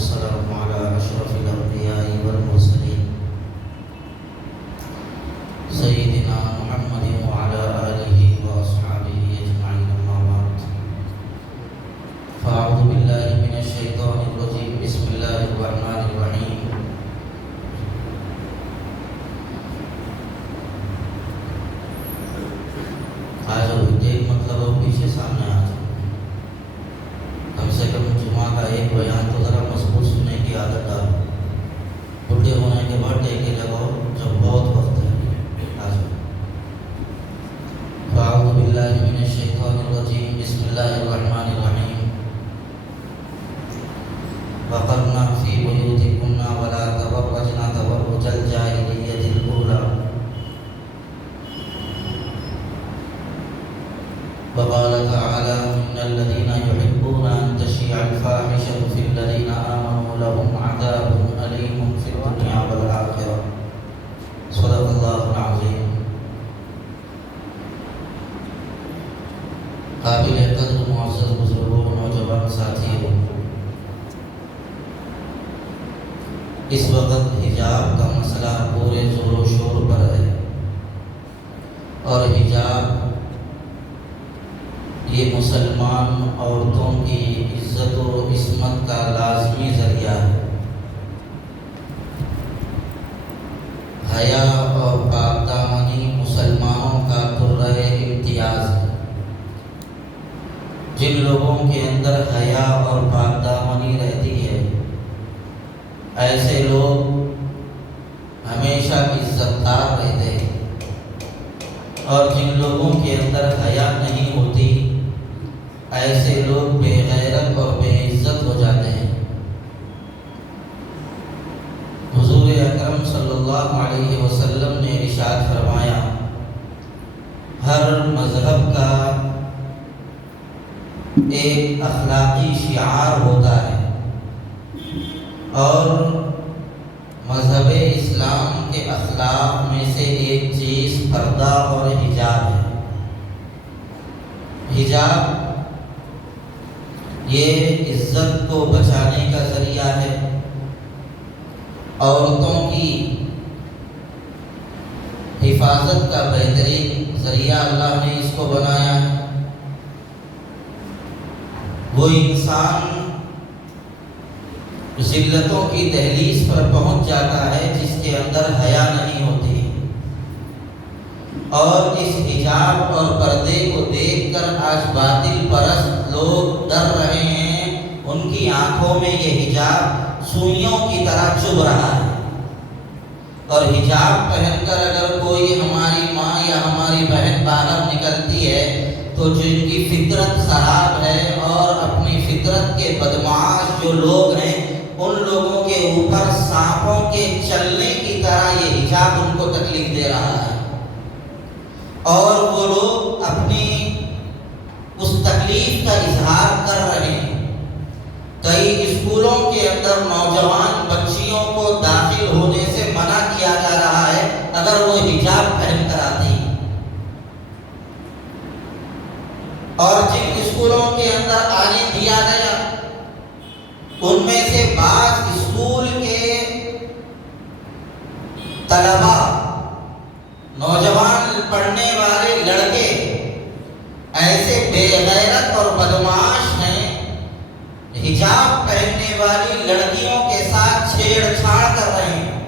والسلام على أشرف الأنبياء والمرسلين سيدنا محمد وعلى آله وأصحابه أجمعين أما بعد فأعوذ بالله من الشيطان الرجيم بسم الله الرحمن الرحيم آج ایک مطلب اور پیچھے سامنے آ جائے کم سے کم جمعہ کا ایک بیان تو ذرا مضبوط سننے کی عادت ڈالو بڈھے ہونے کے بعد ٹیکے لگاؤ جب بہت وقت ہے آ جاؤ فاعوذ باللہ من الشیطان الرجیم بسم اللہ الرحمن الرحیم وقرنا فی بیوتکن ولا تبرجن تبرج الجاہلیۃ الاولی وقال تعالى إن الذين يحبون أن تشيع الفاحشة في الذين آمنوا لهم عذاب أليم في الدنيا والآخرة صدق الله العظيم قابل قدر معزز بزرگوں نوجوان ساتھیوں، اس وقت حجاب کا مسئلہ پورے زور و شور پر ہے اور حجاب یہ مسلمان عورتوں کی عزت و عصمت کا لازمی ذریعہ ہے۔ حیا اور پاک دامنی مسلمانوں کا درہ امتیاز ہے۔ جن لوگوں کے اندر حیا اور پاک دامنی رہتی ہے ایسے لوگ ہمیشہ عزت دار رہتے ہیں، اور جن لوگوں کے اندر حیا نہیں ہوتی ایسے لوگ بے غیرت اور بے عزت ہو جاتے ہیں۔ حضور اکرم صلی اللہ علیہ وسلم نے ارشاد فرمایا، ہر مذہب کا ایک اخلاقی شعار ہوتا ہے، اور مذہب اسلام کے اخلاق میں سے ایک چیز پردہ اور حجاب ہے۔ حجاب یہ عزت کو بچانے کا ذریعہ ہے، عورتوں کی حفاظت کا بہترین ذریعہ اللہ نے اس کو بنایا ہے۔ وہ انسان ذلتوں کی دہلیز پر پہنچ جاتا ہے جس کے اندر حیا نہیں ہوتی، اور اس حجاب اور پردے کو دیکھ کر آج باطل پرست لوگ ڈر رہے ہیں، ان کی آنکھوں میں یہ حجاب سوئیوں کی طرح چبھ رہا ہے۔ اور حجاب پہن کر اگر کوئی ہماری ماں یا ہماری بہن باہر نکلتی ہے تو جن کی فطرت خراب ہے اور اپنی فطرت کے بدمعاش جو لوگ ہیں ان لوگوں کے اوپر سانپوں کے چلنے کی طرح یہ حجاب ان کو تکلیف دے رہا ہے، اور وہ لوگ اپنی اس تکلیف کا اظہار کر رہے ہیں۔ کئی اسکولوں کے اندر نوجوان بچیوں کو داخل ہونے سے منع کیا جا رہا ہے اگر وہ حجاب پہن کر آتی ہیں، اور جن اسکولوں کے اندر آنے دیا گیا ان میں سے بعض اسکول کے طلبا، نوجوان پڑھنے والے لڑکے ایسے بے غیرت اور بدمعاش ہیں، حجاب پہننے والی لڑکیوں کے ساتھ چھیڑ چھاڑ کر رہے ہیں۔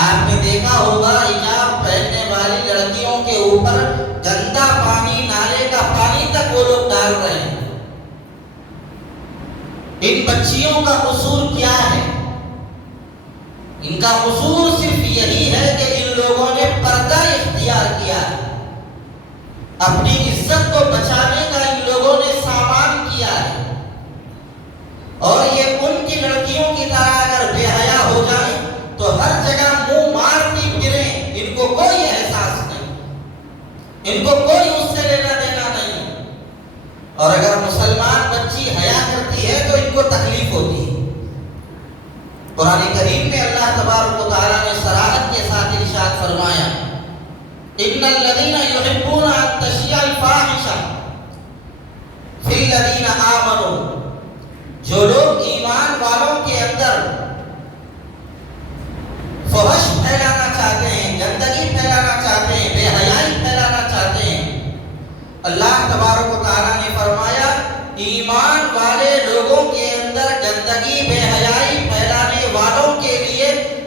آپ نے دیکھا ہوگا حجاب پہننے والی لڑکیوں کے اوپر گندا پانی، نالے کا پانی تک وہ لوگ ڈال رہے ہیں۔ ان بچیوں کا قصور کیا ہے؟ ان کا قصور صرف یہی ہے کہ ان لوگوں نے پردہ اختیار کیا ہے، اپنی عزت کو بچانے کا ان لوگوں نے سامان کیا ہے، اور یہ ان کی لڑکیوں کی طرح اگر بے حیا ہو جائیں تو ہر جگہ منہ مارتی پھریں، ان کو کوئی احساس نہیں، ان کو کوئی اس سے لینا دینا نہیں، اور اگر مسلمان بچی حیا کرتی ہے تو ان کو تکلیف ہوتی ہے۔ قرآن کریم میں اللہ تبارک و تعالیٰ نے صراحت کے ساتھ ارشاد فرمایا، ان الذین یحبون ان تشیع الفاحشہ فی الذین آمنوا، جو لوگ ایمان والوں چاہتے ہیں، گندگی پھیلانا چاہتے ہیں، بے حیائی پھیلانا چاہتے ہیں، اللہ تبارک و تعالیٰ نے فرمایا ایمان والے لوگوں کے اندر گندگی بے حیائی پھیلانے والوں کے لیے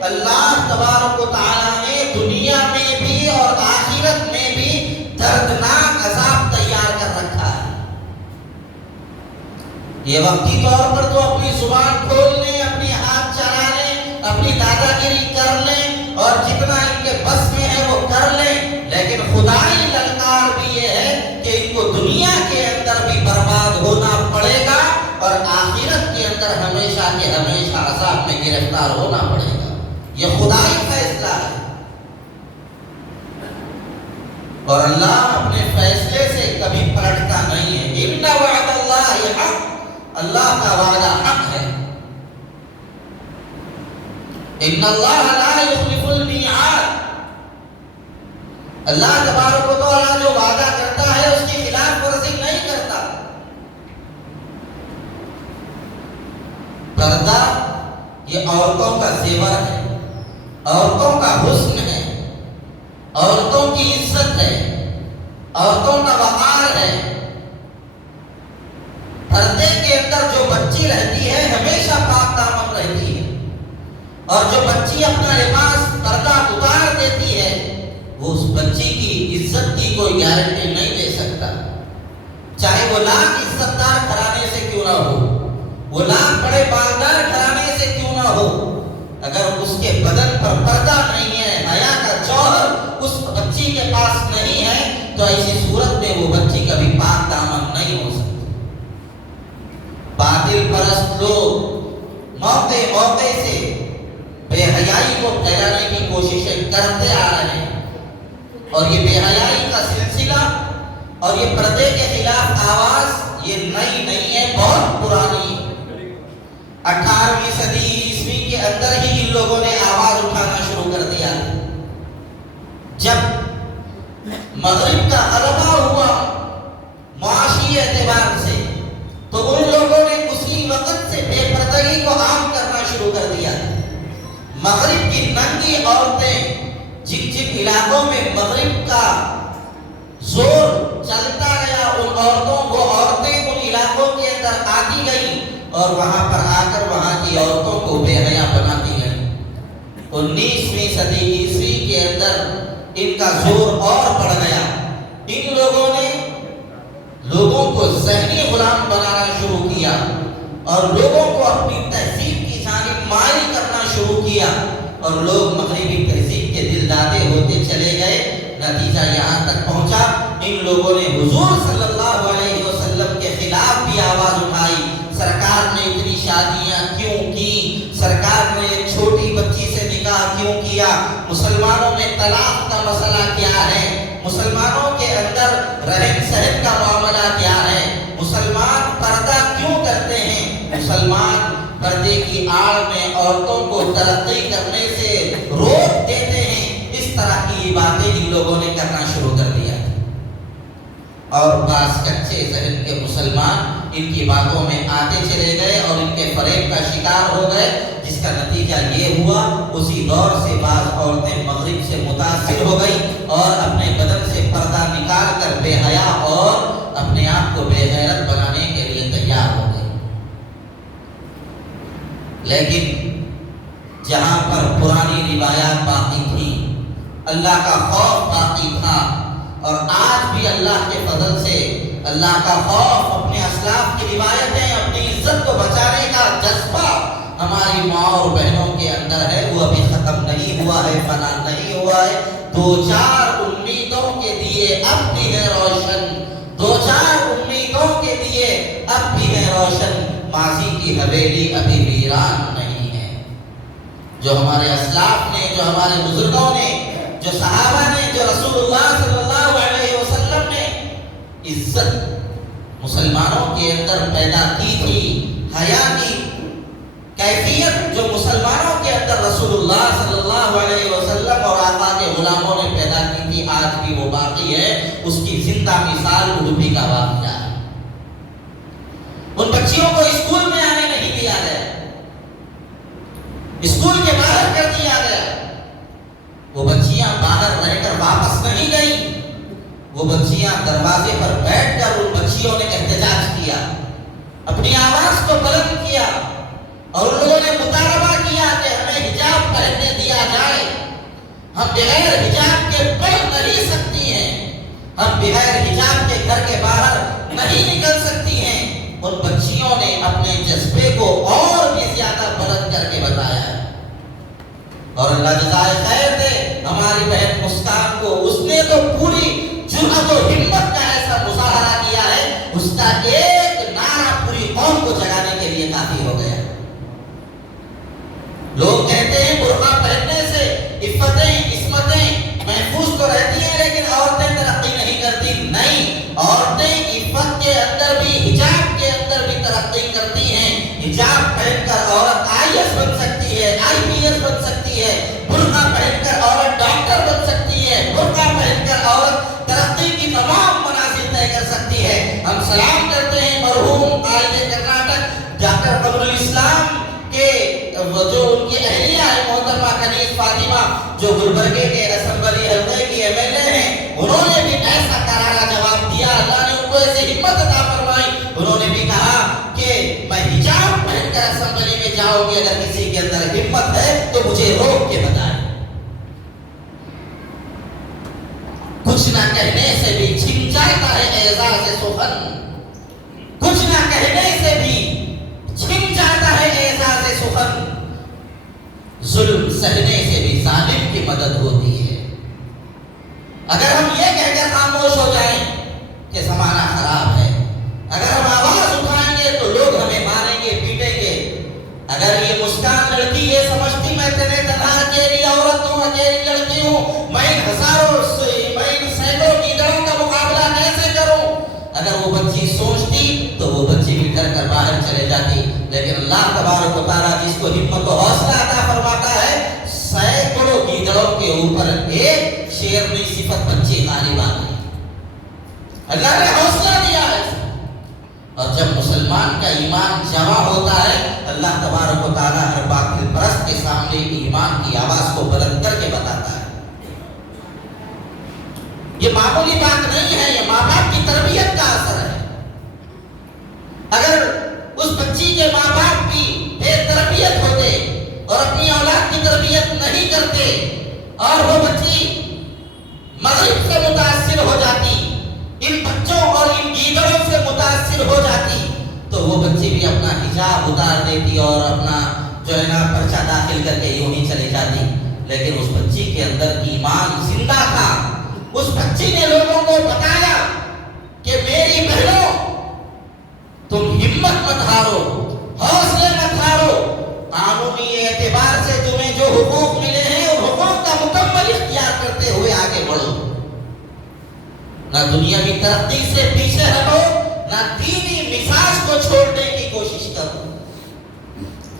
اللہ تبارک و تعالیٰ نے دنیا میں بھی اور آخرت میں بھی دردناک عذاب تیار کر رکھا ہے۔ یہ وقتی طور پر تو اپنی زبان کھول لیں، اپنی ہاتھ چلا لیں، اپنی دادا گیری کر لیں اور جتنا ان کے بس میں ہے وہ کر لیں، لیکن خدائی للکار بھی یہ ہے کہ ان کو دنیا کے اندر بھی برباد ہونا پڑے گا اور آخرت کے اندر ہمیشہ کے ہمیشہ عذاب میں گرفتار ہونا پڑے گا۔ یہ خدائی فیصلہ ہے اور اللہ اپنے فیصلے سے کبھی پلٹتا نہیں ہے۔ ان وعد اللہ حق، اللہ کا وعدہ حق ہے۔ ان اللہ لا یخلف المیعاد، اللہ تبارک و تعالیٰ جو وعدہ کرتا ہے اس کی خلاف ورزی نہیں کرتا۔ پردہ یہ عورتوں کا زیور ہے، عورتوں کا حسن ہے، عورتوں کی عزت ہے، عورتوں کا وقار ہے۔ پردے کے اندر جو بچی رہتی ہے ہمیشہ پاک دامن رہتی ہے، اور جو بچی اپنا لباس پردہ اتار دیتی ہے وہ اس بچی کی عزت کی کوئی گارنٹی نہیں دے سکتا، چاہے وہ لاکھ عزت دار گھرانے سے کیوں نہ ہو، وہ لاکھ بڑے بالدار گھرانے سے کیوں نہ ہو، اگر اس کے بدن پر پردہ نہیں ہے، حیا کا جوہر اس بچی کے پاس نہیں ہے، تو ایسی صورت میں وہ بچی کبھی پاک دامن نہیں ہو سکتی۔ باطل پرست لوگ موقع موقع سے بے حیائی کو پھیلانے کی کوششیں کرتے آ رہے ہیں، اور یہ بے حیائی کا سلسلہ اور یہ پردے کے خلاف آواز یہ نئی نہیں ہے، بہت پرانی ہے۔ 18ویں صدی عیسوی کے اندر ہی ان لوگوں نے آواز اٹھانا شروع کر دیا۔ جب مغرب کا غلبہ ہوا معاشی اعتبار سے تو ان لوگوں نے اسی وقت سے بے پردگی کو عام کرنا شروع کر دیا۔ مغرب کی ننگی عورتیں جن جن علاقوں میں مغرب کا زور چلتا گیا، ان عورتیں ان علاقوں کے اندر آتی گئی اور وہاں پر آ کر وہاں کی عورتوں کو بے حیا بناتی گئی۔ 19ویں صدی عیسوی کے اندر ان کا زور اور بڑھ گیا۔ ان لوگوں نے لوگوں کو ذہنی غلام بنانا شروع کیا اور لوگوں کو اپنی تہذیب کی جانب مائل کرنا شروع کیا، اور لوگ مغربی تہذیب کے دل دادے ہوتے چلے گئے۔ نتیجہ یہاں تک پہنچا ان لوگوں نے حضور صلی اللہ علیہ وسلم کے خلاف بھی آواز اٹھائی۔ سرکار نے اتنی شادیاں کیوں کی؟ سرکار نے ایک چھوٹی بچی سے نکاح کیوں کیا؟ مسلمانوں میں طلاق کا مسئلہ کیا ہے؟ مسلمانوں کے اندر رہن سہن کا معاملہ کیا ہے؟ مسلمان پردہ کیوں کرتے ہیں؟ مسلمان پردے کی آڑ میں عورتوں کو ترقی کرنے سے روک دیتے ہیں۔ اس طرح کی باتیں ان لوگوں نے کرنا شروع کر دیا، اور بعض کچے ذہن کے مسلمان ان کی باتوں میں آتے چلے گئے اور ان کے فریب کا شکار ہو گئے، جس کا نتیجہ یہ ہوا اسی دور سے بعض عورتیں مغرب سے متاثر ہو گئی اور اپنے بدن سے پردہ نکال کر بے حیا اور اپنے آپ کو بے غیرت بنانے کے لیے تیار ہو گئی۔ لیکن جہاں پر پرانی روایات باقی تھی، اللہ کا خوف باقی تھا، اور آج بھی اللہ کے فضل سے اللہ کا خوف، اپنے اسلاف کی روایتیں، اپنی عزت کو بچانے کا جذبہ ہماری ماں اور بہنوں کے اندر ہے، وہ ابھی ختم نہیں ہوا ہے، فنا نہیں ہوا ہے۔ دو چار امیدوں کے دیے اب بھی ہے روشن، دو چار امیدوں کے دیے اب بھی ہے روشن، ماضی کی حویلی ابھی ویران نہیں ہے۔ جو ہمارے اسلاف نے، جو ہمارے بزرگوں نے، جو صحابہ نے، جو رسول اللہ صلی اللہ علیہ وسلم نے عزت مسلمانوں کے اندر پیدا کی تھی، حیا کی کیفیت جو مسلمانوں کے اندر رسول اللہ صلی اللہ علیہ وسلم اور آقا کے غلاموں نے پیدا کی تھی، آج بھی وہ باقی ہے۔ اس کی زندہ مثال اڈوپی کا واقعہ ہے۔ ان بچیوں کو اسکول میں آنے نہیں دیا گیا، اسکول کے باہر کر دیا گیا۔ وہ وہ بچیاں دروازے پر بیٹھ کر ان بچیوں نے احتجاج کیا، اپنی آواز کو بلند کیا اور ان لوگوں نے مطالبہ کیا کہ ہمیں حجاب پہننے دیا جائے، ہم بغیر حجاب کے پڑھ نہیں سکتی ہیں، ہم بغیر حجاب کے گھر کے باہر نہیں نکل سکتی ہیں۔ ان بچیوں نے اپنے جذبے کو اور بھی زیادہ بلند کر کے بتایا ہے، اور اللہ جزائے خیر دے ہماری بہن مسکان کو، اس نے تو پوری جرأت و ہمت کا ایسا مظاہرہ کیا ہے، اس کا ایک نعرہ پوری قوم کو جگانے کے لیے کافی ہو گیا۔ لوگ کہتے ہیں برقع پہننے سے عفتیں عصمتیں محفوظ تو رہتی ہیں لیکن عورتیں ترقی نہیں کرتی۔ نہیں، عورتیں عفت کے اندر بھی، حجاب کے اندر بھی ترقی کرتی ہیں۔ حجاب پہن کر عورت IAS بن سکتی ہے، IPS بن سکتی ہے، برقع پہن کر عورت ڈاکٹر بن سکتی ہے، برقع پہن کر عورت ترقی کی تمام منازل طے کر سکتی ہے۔ ہم سلام کرتے ہیں مرحوم قائد کرناٹک ڈاکٹر قمر الاسلام کہ جو ان کی اہلیہ ہے محترمہ کنیز فاطمہ، جو گلبرگے کے اسمبلی حلقے کی MLA ہیں، انہوں نے بھی ایسا کرارا جواب دیا، اللہ نے ان کو ایسی ہمت عطا فرمائی، انہوں نے بھی کہا کہ میں حجاب پہن کر اسمبلی میں جاؤں گی، اگر کسی کے اندر ہمت ہے تو مجھے روک کے بتائیں۔ کچھ نہ کہنے سے بھی چھن جاتا ہے اعزاز سخن، کچھ نہ کہنے سے بھی چھن جاتا ہے اعزاز سخن، ظلم سہنے سے بھی ظالم کی مدد ہوتی ہے۔ اگر ہم یہ کہہ کر خاموش ہو جائیں کہ زمانہ خراب ہے، اگر ہم آواز اٹھائیں گے تو لوگ ہمیں ماریں گے پیٹیں گے، اگر یہ مسکان لڑکی یہ سمجھتی میں تیرے تنہا اکیلی عورت ہوں، اکیلی لڑکی ہوں، میں ان سینکڑوں گیدڑوں کا مقابلہ کیسے کروں، اگر وہ بچی سوچتی تو وہ بچی بھی ڈر کر باہر چلے جاتی۔ لیکن اللہ تبارک و تعالیٰ جس کو ہمت و حوصلہ عطا فرماتا ہے، سینکڑوں گیدڑوں کے اوپر ایک شیرنی صفت بچی غالب آ گئی، اللہ نے حوصلہ دیا ہے۔ اور جب مسلمان کا ایمان جمع ہوتا ہے، اللہ تبارک و تعالیٰ ہر باطل پرست کے سامنے ایمان کی آواز کو بلند کر کے بتاتا ہے۔ یہ معمولی بات نہیں ہے، یہ ماں باپ کی تربیت کا اثر ہے۔ اگر اس بچی کے ماں باپ بھی بے تربیت ہوتے اور اپنی اولاد کی تربیت نہیں کرتے اور وہ بچی مغرب سے متاثر ہو جاتی، ان بچوں اور ان گیدڑوں سے متاثر ہو جاتی، تو وہ بچی بھی اپنا حجاب اتار دیتی اور اپنا جو ہے نا پرچہ داخل کر کے یوں ہی چلی جاتی۔ لیکن اس بچی کے اندر ایمان زندہ تھا، اس بچی نے لوگوں کو بتایا کہ میری بہنوں تم ہمت مت ہارو، حوصلے مت ہارو، قانونی اعتبار سے تمہیں جو حقوق ملے ہیں ان حقوق کا مکمل اختیار کرتے ہوئے آگے بڑھو، نہ دنیاوی ترقی سے پیچھے ہٹو، نہ دینی مزاج کو چھوڑنے کی کوشش کرو۔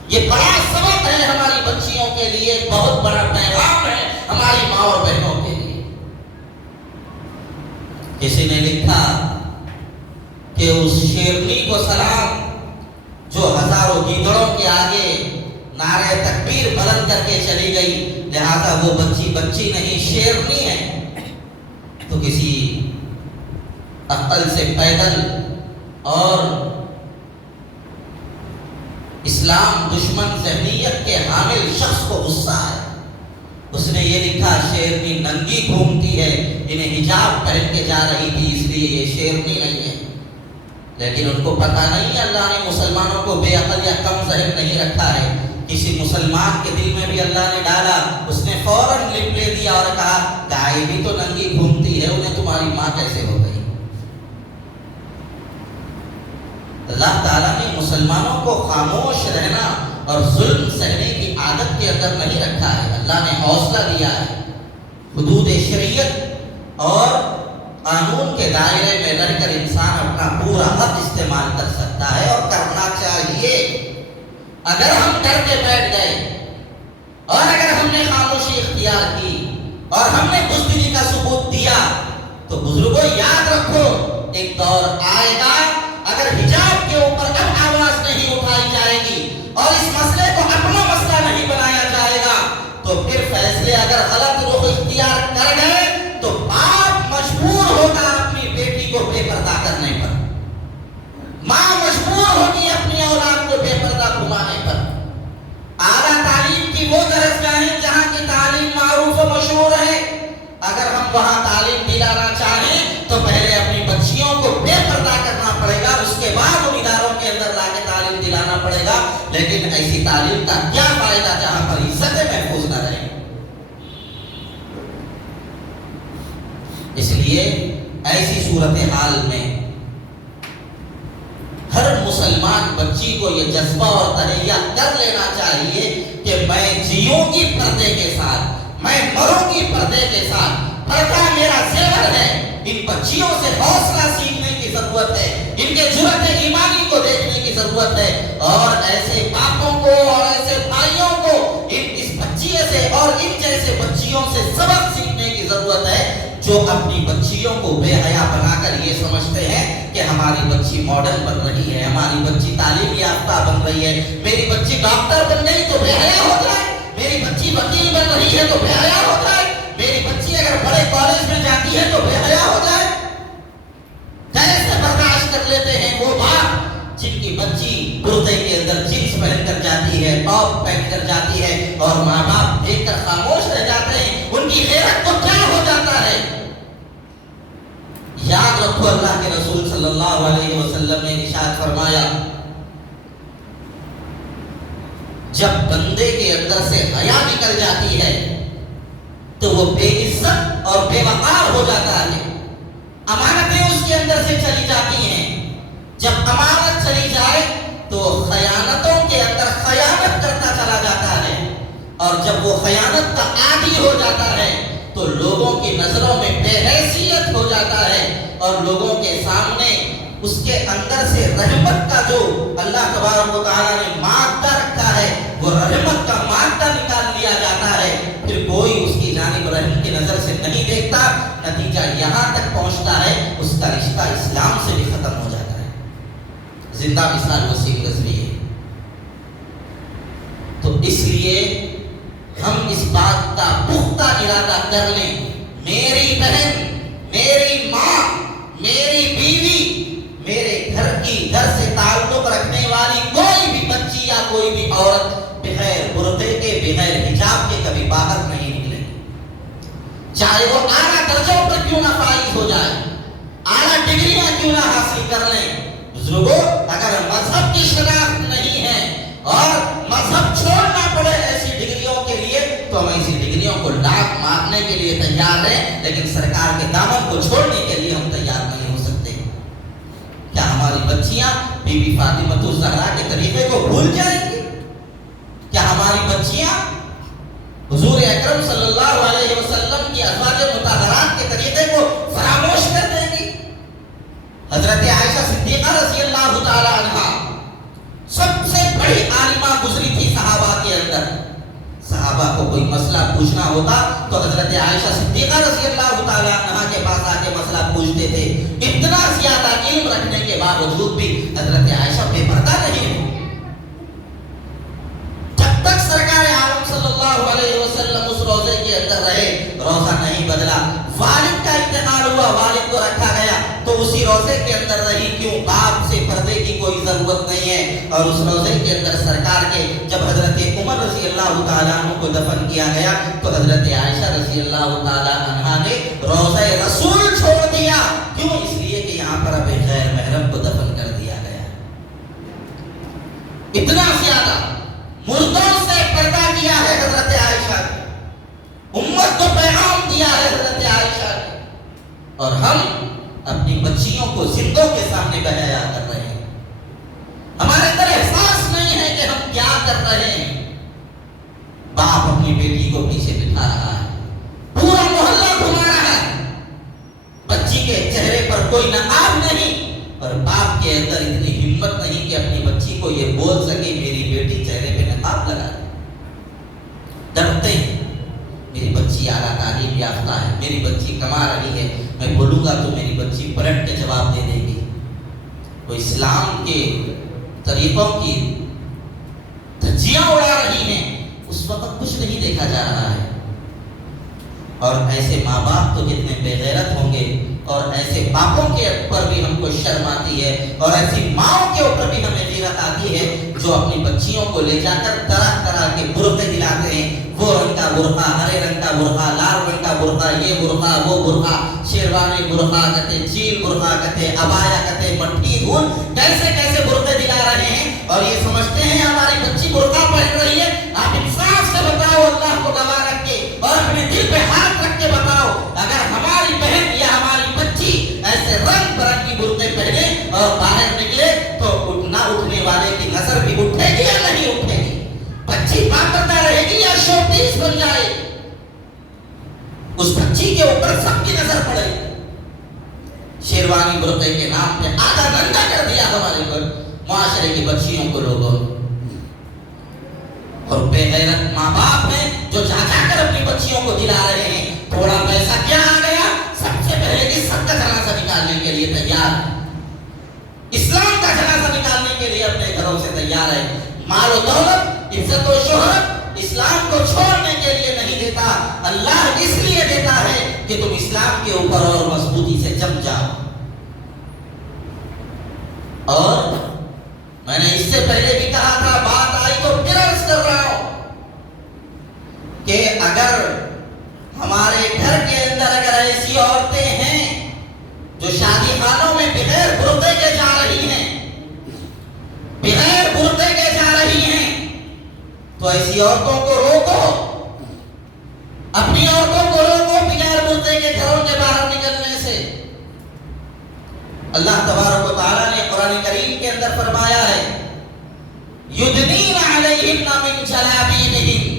یہ بڑا سبق ہے ہماری بچیوں کے لیے، بہت بڑا پیغام ہے ہماری ماں اور بہنوں کے لیے۔ کسی نے لکھا کہ اس شیرنی کو سلام جو ہزاروں گیدڑوں کے آگے نعرہ تکبیر بلند کر کے چلی گئی، لہذا وہ بچی نہیں شیرنی ہے، تو کسی عقل سے پیدل اور اسلام دشمن ذہنیت کے حامل شخص کو غصہ ہے۔ اس نے یہ لکھا شیرنی ننگی گھومتی ہے، انہیں حجاب پہن کے جا رہی تھی اس لیے یہ شیرنی نہیں ہے۔ لیکن ان کو پتہ نہیں اللہ نے مسلمانوں کو بے عقل یا کم ذہن نہیں رکھا ہے، کسی مسلمان کے دل میں بھی اللہ نے ڈالا، اس نے فوراً لپ لے دیا اور کہا گائے بھی تو ننگی گھومتی ہے، انہیں تمہاری ماں کیسے ہو گئی۔ اللہ تعالیٰ نے مسلمانوں کو خاموش رہنا اور ظلم سہنے کی عادت کے اندر نہیں رکھا ہے، اللہ نے حوصلہ دیا ہے۔ حدود شریعت اور قانون کے دائرے میں رہ کر انسان اپنا پورا حق استعمال کر سکتا ہے اور کرنا چاہیے۔ اگر ہم ڈر کے بیٹھ گئے اور اگر ہم نے خاموشی اختیار کی اور ہم نے بزدلی کا ثبوت دیا تو بزرگوں یاد رکھو ایک دور آئے گا اگر حجاب کے اوپر اب آواز نہیں اٹھائی جائے گی اور اس مسئلے کو اپنا مسئلہ نہیں بنایا جائے گا تو پھر فیصلے اگر غلط رخ اختیار کر گئے تو باپ مجبور ہوگا پڑے گا، لیکن ایسی تعلیم کا کیا فائدہ جہاں پر عزتیں محفوظ نہ رہیں۔ اس لیے ایسی صورتحال میں ہر مسلمان بچی کو یہ جذبہ اور تہیہ کر لینا چاہیے کہ میں جیوں گی پردے کے ساتھ، میں مروں گی پردے کے ساتھ، پردہ میرا زیور ہے۔ ان بچیوں سے حوصلہ سیکھنے کی ضرورت ہے، ان کے جرأت ایمانی کو دیکھنے کی ضرورت ہے، اور ایسے باپوں کو اور ایسے بھائیوں کو اس بچی سے اور ان جیسے بچیوں سے سبق سیکھنے کی ضرورت ہے جو اپنی بچیوں کو بے حیا بنا کر یہ سمجھتے ہیں کہ ہماری بچی ماڈل بن رہی ہے، ہماری بچی تعلیم یافتہ بن رہی ہے، میری بچی ڈاکٹر بن گئی تو بے حیا ہو جائے، میری بچی وکیل بن رہی ہے تو بے حیا ہو جائے، میری بچی اگر بڑے کالج میں جاتی ہے تو بے حیا ہو جائے۔ کیسے برداشت کر لیتے ہیں وہ باپ جن کی بچی برقعے کے اندر جینس پہن کر جاتی ہے، ٹاپ پہن کر جاتی ہے، اور ماں باپ دیکھ کر خاموش رہ جاتے ہیں، ان کی غیرت کو کیا ہو جاتا ہے۔ یاد رکھو اللہ کے رسول صلی اللہ علیہ وسلم نے ارشاد فرمایا، جب بندے کے اندر سے حیا نکل جاتی ہے تو وہ بے عزت اور بے وقار ہو جاتا ہے، امانتیں اس کے اندر سے چلی جاتی ہیں، جب امانت چلی جائے تو خیانتوں کے اندر خیانت کرتا چلا جاتا ہے، اور جب وہ خیانت کا عادی ہو جاتا ہے تو لوگوں کی نظروں میں بے حیثیت ہو جاتا ہے، اور لوگوں کے سامنے اس کے اندر سے رحمت کا جو اللہ تبارک و تعالیٰ نے مادہ رکھا ہے وہ رحمت کا مادہ نکال لیا جاتا ہے، پھر کوئی اس کی جانب رحم کی نظر سے نہیں دیکھتا، نتیجہ یہاں تک پہنچتا ہے اس کا رشتہ اسلام سے بھی ختم ہو جاتا ہے۔ زندہ مثال وسیم رضوی ہے۔ تو اس لیے ہم اس بات کا پختہ ارادہ کر لیں، میری بہن، میری ماں، میری بیوی، میرے گھر سے تعلق رکھنے والی کوئی بھی بچی یا کوئی بھی عورت بغیر برقعے کے، بغیر حجاب کے کبھی باہر نہیں نکلے گی، چاہے وہ اعلیٰ درجوں پر کیوں نہ فائز ہو جائے، اعلیٰ ڈگریاں کیوں نہ حاصل کر لیں۔ بزرگوں، اگر مذہب کی شناخت نہیں ہے اور مذہب چھوڑنا پڑے ایسی ڈگریوں کے لیے تو ہم ایسی ڈگریوں کو ڈاک مارنے کے لیے تیار ہیں، لیکن سرکار کے دامن کو چھوڑنے کے لیے ہم تیار نہیں ہو سکتے۔ کیا ہماری بچیاں بی بی فاطمہ الزہرا کے طریقے کو بھول جائیں گی؟ کیا ہماری بچیاں حضور اکرم صلی اللہ علیہ وسلم کی ازواج مطہرات کے طریقے کو فراموش کر دیں گی؟ حضرت عائشہ صدیقہ رضی اللہ تعالی عنہا سب سے بڑی عالمہ گزری تھی صحابہ کے اندر، صحابہ کو کوئی مسئلہ پوچھنا ہوتا تو حضرت عائشہ صدیقہ رضی اللہ تعالی عنہا کے پاس آ کے مسئلہ پوچھتے تھے، اتنا زیادہ علم رکھنے کے باوجود بھی حضرت عائشہ بے پردہ نہیں ہوئی۔ جب تک سرکار عالم صلی اللہ علیہ وسلم اس روزے کے اندر رہے، روزہ نہیں بدلا، والد کا انتقال ہوا، والد کو رکھا گیا تو اسی روزے کے اندر رہی، کیوں؟ باپ سے پردے کی کوئی ضرورت نہیں ہے، اور اس روزے کے اندر سرکار کے جب حضرت عمر رضی اللہ تعالیٰ عنہ کو دفن کیا گیا تو حضرت عائشہ رضی اللہ تعالیٰ عنہا نے روزہ رسول چھوڑ دیا، کیوں؟ اس لیے کہ یہاں پر اب غیر محرم کو دفن کر دیا گیا۔ اتنا زیادہ مردوں سے پردہ کیا ہے حضرت عائشہ نے، امت کو پیغام دیا ہے حضرت عائشہ نے، اور ہم اپنی بچیوں کو زندوں کے سامنے بہایا کر رہے ہیں۔ ہمارے اندر احساس نہیں ہے کہ ہم کیا کر رہے ہیں۔ باپ اپنی بیٹی کو پیچھے بٹھا رہا ہے، پورا محلہ گھما رہا ہے، بچی کے چہرے پر کوئی نقاب نہیں، اور باپ کے اندر اتنی ہمت نہیں کہ اپنی بچی کو یہ بول سکے میری بیٹی چہرے پہ نقاب لگا دے۔ ڈرتے ہیں، میری بچی اعلیٰ تعلیم یافتہ ہے، میری بچی کما رہی ہے، میں بولوں گا تو میری بچی پلٹ کے جواب دے دے گی۔ وہ اسلام کے طریقوں کی دھجیاں اڑا رہی ہیں، اس وقت کچھ نہیں دیکھا جا رہا ہے۔ اور ایسے ماں باپ تو کتنے بے غیرت ہوں گے، اور ایسے باپوں کے اوپر بھی ہم کو شرم آتی ہے، اور ایسی ماؤں کے اوپر بھی ہمیں غیرت آتی ہے جو اپنی بچیوں کو لے جا کر طرح طرح کے برقعے دلاتے ہیں، وہ رنگ کا برقع، ہرے رنگ کا برقع، لال رنگ کا برقع، یہ برقع، وہ برقع، شیروانی برقع کہتے، چیل برقع کہتے، عبایا کہتے، مٹھی دھول، کیسے کیسے برقعے دلا رہے ہیں، اور یہ سمجھتے نظر بھی اٹھے گی یا نہیں اٹھے گی؟ بچی پاکردہ رہے گی یا شو پیس بن جائے گی؟ اس بچی کے اوپر سب کی نظر پڑے گی۔ شیروانی برقعے کے نام پہ آدھا دھندا کر دیا ہمارے پر معاشرے کی بچیوں کو لوگوں نے۔ اور بے غیرت ماں باپ ہیں جو جا جا کر اپنی بچیوں کو دلا رہے ہیں، تھوڑا پیسہ کیا آ گیا، سب سے پہلے اس سب کا جنازہ نکالنے کے لیے تیار ہے، اسلام کا جنازہ نکالنے کے لیے اپنے گھروں سے تیار ہے۔ مال و دولت، عزت و شہرت اسلام کو چھوڑنے کے لیے نہیں دیتا، اللہ اس لیے دیتا ہے کہ تم اسلام کے اوپر اور مضبوطی سے جم جاؤ۔ اور میں نے اس سے پہلے بھی کہا تھا، بات آئی تو پھر عرض کر رہا ہوں کہ اگر ہمارے گھر کے اندر اگر ایسی عورتیں ہیں جو شادی خانوں میں بغیر برقعے کے جا رہی ہیں، بغیر برقعے کے جا رہی ہیں، تو ایسی عورتوں کو روکو، اپنی عورتوں کو روکو بغیر برقعے کے گھروں کے باہر نکلنے سے۔ اللہ تبارک و تعالیٰ نے قرآن کریم کے اندر فرمایا ہے، یدنین علیہن من جلابیبہن،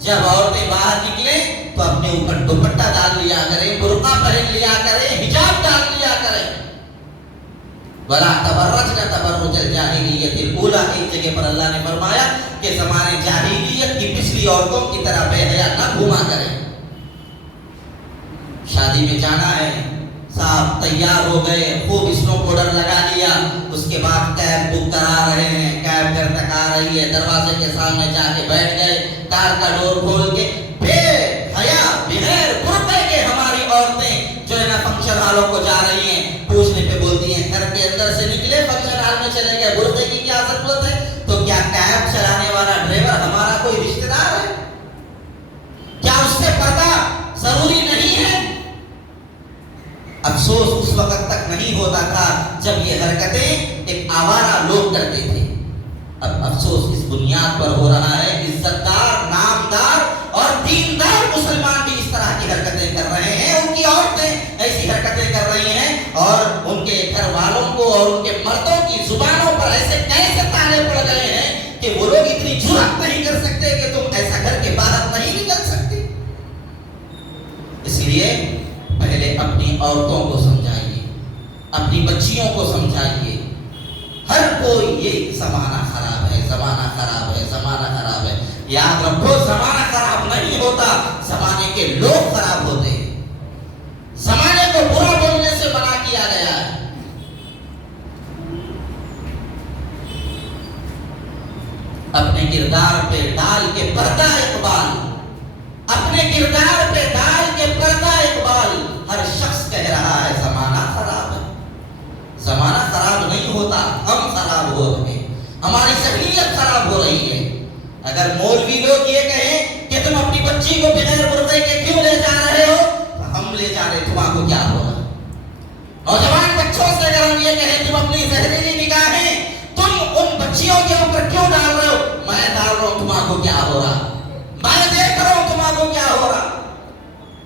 جب عورتیں باہر نکلیں تو اپنے اوپر دوپٹہ ڈال لیا کریں، برقع پہن لیا کریں، حجاب ڈال لیا کریں۔ وَلَا تَبَرَّجْنَ تَبَرُّجَ الْجَاهِلِيَّةِ الْأُولَىٰ، ایک جگہ پر اللہ نے فرمایا کہ زمانے جاہلیت کی پچھلی عورتوں کی طرح بے حیا نہ گھوما کریں۔ شادی میں جانا ہے، صاحب تیار ہو گئے، خوب اسنو پاؤڈر لگا لیا، اس کے بعد کیب بک کرا رہے ہیں، کیب گھر تک آ رہی ہے، دروازے کے سامنے جا کے بیٹھ گئے، کار کا ڈور کھول کے بے حیا بغیر برقعے کے ہماری عورتیں جو ہے نا فنکشن ہالوں کو جا رہی ہیں، پوچھنے پہ بولتی ہیں گھر کے اندر سے نکلے فنکشن ہال میں چلے گئے، برقعے کی کیا ضرورت ہے؟ تو کیا کیب چلانے والا ڈرائیور ہمارا کوئی رشتہ دار ہے؟ کیا اس سے پردہ ضروری نہیں ہے؟ افسوس اس وقت تک نہیں ہوتا تھا جب یہ حرکتیں ایک آوارہ لوگ کرتے تھے، اب افسوس اس بنیاد پر ہو رہا ہے عزت دار، نامدار اور دیندار مسلمان بھی اس طرح کی حرکتیں کر رہے ہیں، ان کی عورتیں ایسی حرکتیں کر رہی ہیں، اور ان کے گھر والوں کو اور ان کے مردوں کی زبانوں پر ایسے کیسے تالے پڑ گئے ہیں کہ وہ لوگ اتنی جرأت نہیں کر سکتے کہ تم ایسا گھر کے باہر نہیں نکل سکتے۔ اس لیے پہلے اپنی عورتوں کو سمجھائیے، اپنی بچیوں کو سمجھائیے، ہر کوئی یہ زمانہ خراب ہے، زمانہ خراب ہے، زمانہ خراب ہے۔ یاد رکھو زمانہ خراب نہیں ہوتا، زمانے کے لوگ خراب ہوتے ہیں۔ زمانے کو برا بولنے سے منع کیا گیا ہے۔ اپنے کردار پہ ڈال کے پردہ اقبال، اپنے کردار پہ ڈال کے پردہ اقبال، ہر شخص کہہ رہا ہے زمانہ خراب ہے۔ زمانہ خراب نہیں ہوتا، ہم خراب ہو رہے ہیں، ہماری ذہنیت خراب ہو رہی ہے۔ اگر مولوی لوگ یہ کہیں کہ تم اپنی بچی کو بغیر برقعے کے کیوں لے جا رہے ہو، تو ہم لے جا رہے، تمہارا کیا ہو رہا؟ نوجوان بچوں سے اگر ہم یہ کہیں تم اپنی زہریلی نگاہیں تم ان بچیوں کے اوپر کیوں ڈال رہے ہو، میں ڈال رہا ہوں، تمہارا کیا ہو رہا؟ میں دیکھ رہا ہوں تمہارا کیا ہو رہا۔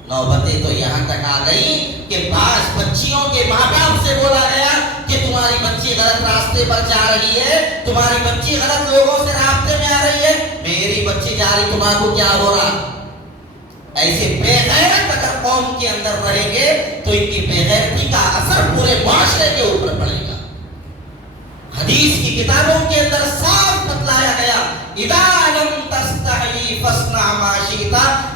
نوبتیں تو یہاں تک آ گئی کہ بعض بچیوں کے ماں باپ سے بولا گیا کہ تمہاری بچی غلط راستے پر جا رہی ہے، تمہاری بچی غلط لوگوں سے رابطے میں آ رہی ہے، میری بچی جا رہی، تمہارا کیا ہو رہا؟ ایسے بے غیرت اگر قوم کے اندر رہیں گے تو ان کی بے غیرتی کا اثر پورے معاشرے کے اوپر پڑے گا۔ حدیث کی کتابوں کے اندر صاف بتلایا گیا، اذا لم تستحی فاصنع ما شئت،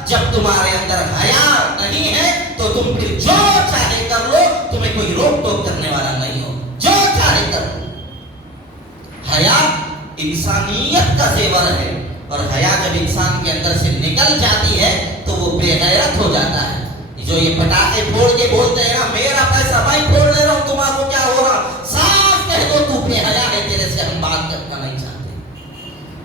جب تمہارے اندر حیا نہیں ہے تو تم پھر جو چاہے کر لو، تمہیں کوئی روک ٹوک کرنے والا نہیں ہو، جو چاہے کر لو۔ حیا انسانیت کا زیور ہے، اور حیا جب انسان کے اندر سے نکل جاتی ہے تو وہ بے غیرت ہو جاتا ہے۔ جو یہ پٹاخے پھوڑ کے بولتے ہیں نا میرا پیسہ میں پھوڑ لے رہا ہوں، تمہارا کیا ہو رہا، صاف کہہ دو تو بے حیا ہے، تیرے سے ہم بات کرنا نہیں چاہتے۔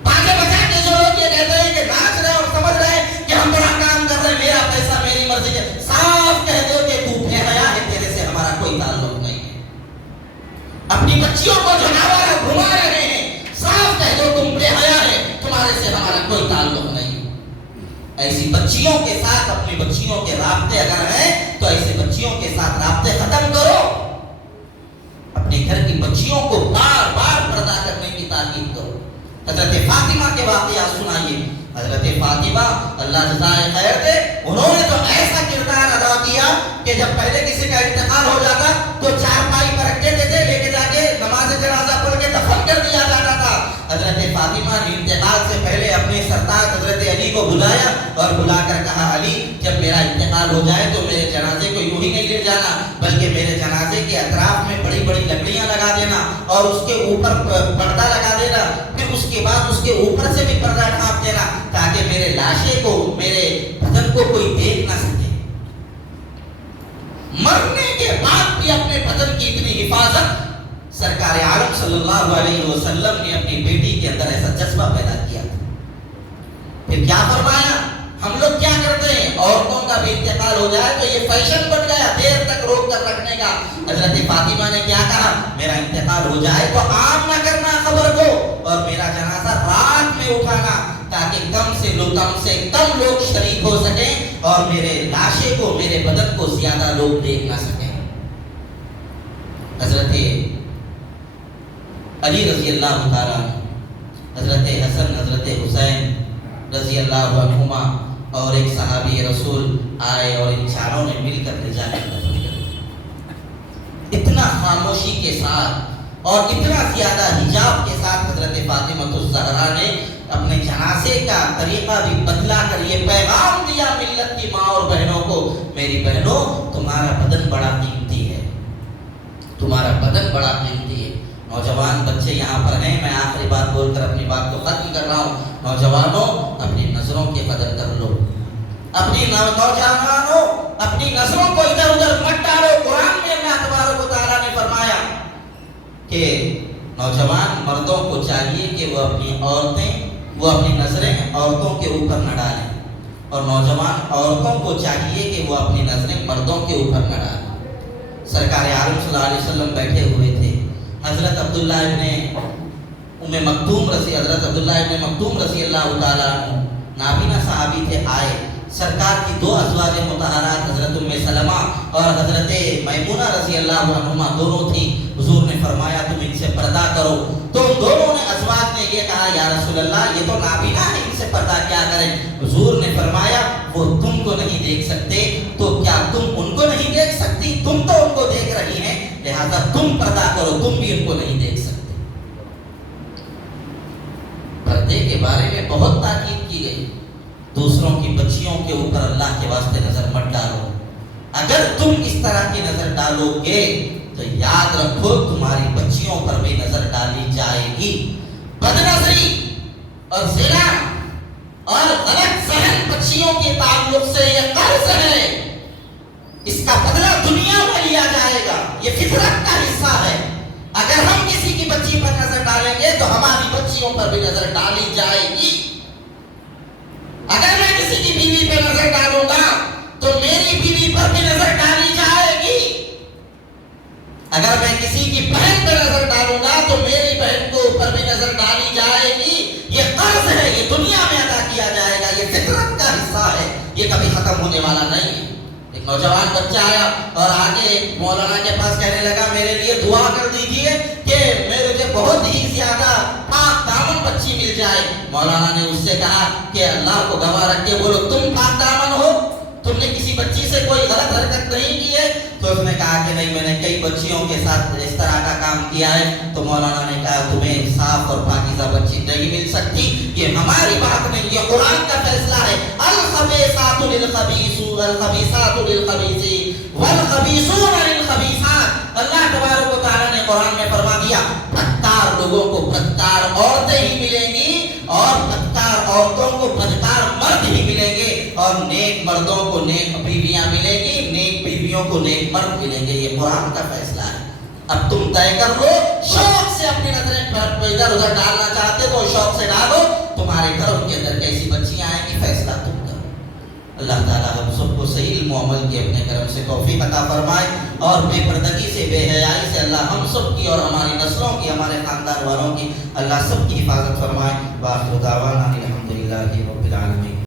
باقی بچا کے جو لوگ یہ کہتے ہیں کہ ناچ رہے اور سمجھ رہے ہیں کہ ہم بڑا کام کر رہے ہیں، میرا پیسہ میری مرضی ہے، صاف کہہ دو کہ تو بے حیا ہے، تیرے سے ہمارا کوئی تعلق نہیں ہے۔ اپنی بچیوں کو جو ناوارہ گھما رہے ہیں، صاف کہہ دو تم بے حیا ہے، تمہارے سے ہمارا کوئی تعلق نہیں۔ ایسی بچیوں کے ساتھ اپنی بچیوں کے رابطے اگر ہیں تو ایسے بچیوں کے ساتھ رابطے ختم کرو، اپنے گھر کی بچیوں کو بار بار پردہ کرنے کی تاکید کرو. حضرت فاطمہ کے واقعات سنائیے. حضرت فاطمہ اللہ جزائے خیر دے, انہوں نے تو ایسا کردار ادا کیا کہ جب پہلے کسی کا انتقال ہو جاتا تو چارپائی پر رکھ دیتے تھے, لے کے جا کے نماز جنازہ پڑھ کے دفن کر دیا جاتا تھا. حضرت فاطمہ نے انتقال سے پہلے اپنے سرتاج حضرت علی کو بلایا اور بلا کر کہا, علی جب میرا انتقال ہو جائے تو میرے جنازے کو یوں ہی نہیں لے جانا, بلکہ میرے جنازے کے اطراف میں بڑی بڑی لکڑیاں لگا دینا اور اس کے اوپر پردہ لگا دینا, پھر اس کے بعد اس کے اوپر سے بھی پردہ ڈھانپ دینا تاکہ میرے لاشے کو, میرے بدن کو کوئی دیکھ نہ سکے. مرنے کے بعد بھی اپنے بدن کی اتنی حفاظت سرکار عالم صلی اللہ علیہ وسلم نے اپنی بیٹی کے اندر ایسا جذبہ پیدا کیا تھا. پھر کیا فرمایا, ہم لوگ کیا کرتے ہیں, عورتوں کا بھی انتقال ہو جائے تو یہ فیشن بن گیا دیر تک روک کر رکھنے کا. حضرت فاطمہ نے کیا کہا, میرا انتقال ہو جائے تو عام نہ کرنا خبر کو, اور میرا جنازہ رات میں اٹھانا تاکہ کم سے کم لوگ شریک ہو سکیں اور میرے لاشے کو, میرے بدن کو زیادہ لوگ دیکھ نہ سکیں. حضرت علی رضی اللہ تعالیٰ, حضرت حسن, حضرت حسین رضی اللہ عنہما اور ایک صحابی رسول آئے اور ان چاروں نے مل کر رجال دفن کر دیا. اتنا خاموشی کے ساتھ اور اتنا زیادہ حجاب کے ساتھ حضرت فاطمہ الزہرا نے اپنے جنازے کا طریقہ بھی بدلا کر یہ پیغام دیا ملت کی ماں اور بہنوں کو, میری بہنوں تمہارا بدن بڑا قیمتی ہے, تمہارا بدن بڑا قیمتی ہے. نوجوان بچے یہاں پر ہیں, میں آخری بات بول کر اپنی بات کو ختم کر رہا ہوں. نوجوانوں اپنی نظروں کی قدر کر لو, اپنی نوجوانوں اپنی نظروں کو ادھر ادھر مت ڈالو. قرآن میں اللہ تبارک و تعالیٰ نے فرمایا کہ نوجوان مردوں کو چاہیے کہ وہ اپنی نظریں عورتوں کے اوپر نہ ڈالیں, اور نوجوان عورتوں کو چاہیے کہ وہ اپنی نظریں مردوں کے اوپر نہ ڈالیں. سرکار عالم صلی اللہ علیہ وسلم بیٹھے ہوئے تھے. حضرت عبداللہ ابن مکتوم رضی اللہ تعالیٰ عنہ نابینا صحابی تھے, آئے. سرکار کی دو ازواج مطہرات حضرت ام سلمہ اور حضرت میمونہ رضی اللہ عنہما دونوں تھی. حضور نے فرمایا تم ان سے پردہ کرو. تو دونوں نے ازواج نے یہ کہا, یا رسول اللہ یہ تو نابینا ہے, ان سے پردہ کیا کریں. حضور نے فرمایا وہ تم کو نہیں دیکھ سکتے تو کیا تم ان کو نہیں دیکھ سکتی, تم تو ان کو دیکھ رہی ہیں, لہذا تم پردہ کرو, تم بھی ان کو نہیں دیکھ سکتے. پردے کے بارے میں بہت تاکید کی گئی. دوسروں کی بچیوں کے اوپر اللہ کے واسطے نظر مت ڈالو. اگر تم اس طرح کی نظر ڈالو گے تو یاد رکھو تمہاری بچیوں پر بھی نظر ڈالی جائے گی. بدنظری اور زنا اور غلط ذہن بچیوں کے تعلق سے یہ قرض ہے, اس کا بدلہ دنیا میں لیا جائے گا. یہ فطرت کا حصہ ہے. اگر ہم کسی کی بچی پر نظر ڈالیں گے تو ہماری بچیوں پر بھی نظر ڈالی جائے گی. اگر میں کسی کی بیوی پہ نظر ڈالوں گا تو میری بیوی پر بھی نظر ڈالی جائے گی. اگر میں کسی کی بہن پہ نظر ڈالوں گا تو میری بہن کو اوپر بھی نظر ڈالی جائے گی. یہ قرض ہے, یہ دنیا میں ادا کیا جائے گا, یہ فطرت کا حصہ ہے, یہ کبھی ختم ہونے والا نہیں ہے. ایک نوجوان بچہ آیا اور آگے ایک مولانا کے پاس کہنے لگا میرے لیے دعا کر دیجیے کہ مجھے بہت ہی زیادہ پاک دامن بچی مل جائے. مولانا نے اس سے کہا کہ اللہ کو گواہ رکھ کے بولو تم پاک دامن ہو, تم نے کسی بچی سے کوئی غلط حرکت نہیں کی ہے. تو اس نے کہا کہ نہیں, میں نے کئی بچیوں کے ساتھ اس طرح کا کام کیا ہے. تو مولانا نے کہا تمہیں صاف اور پاکیزہ بچی نہیں مل سکتی, یہ ہماری بات نہیں, یہ قرآن کا فیصلہ ہے. الخبیثات للخبیثین والخبیثون للخبیثات. اللہ تبارک و تعالیٰ نے قرآن میں فرما دیا بدکار لوگوں کو بدکار عورتیں ہی ملیں گی اور بدکار عورتوں کو بدکار مرد ہی ملیں گے, اور نیک مردوں کو نیک بیویاں ملیں گی, نیک بیویوں کو نیک مرد ملیں گے. یہ قرآن کا فیصلہ ہے. اب تم طے کر لو, شوق سے اپنی نظریں ادھر ادھر ڈالنا چاہتے تو شوق سے ڈالو, تمہارے گھروں کے اندر کیسی بچیاں آئیں گی فیصلہ تم کرو. اللہ تعالیٰ ہم سب کو صحیح علم و عمل کی اپنے کرم سے توفیق عطا فرمائے, اور بے پردگی سے, بے حیائی سے اللہ ہم سب کی اور ہماری نسلوں کی, ہمارے خاندان والوں کی اللہ سب کی حفاظت فرمائے. وآخر دعوانا الحمدللہ رب العالمین.